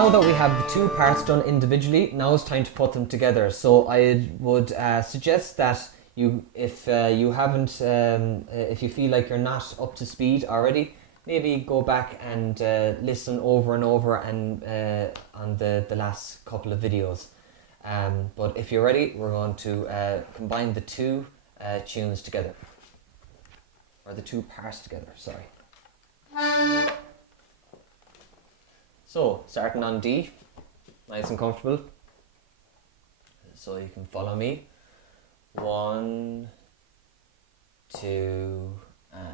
now that we have the two parts done individually, now it's time to put them together. So I would suggest that if you feel like you're not up to speed already, maybe go back and listen over and over and on the last couple of videos. But if you're ready, we're going to combine the two tunes together, or the two parts together, sorry. So, starting on D, nice and comfortable, so you can follow me. 1, 2, and...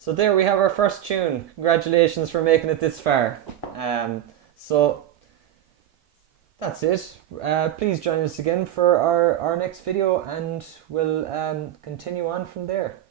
So there we have our first tune. Congratulations for making it this far. So that's it. Please join us again for our next video, and we'll continue on from there.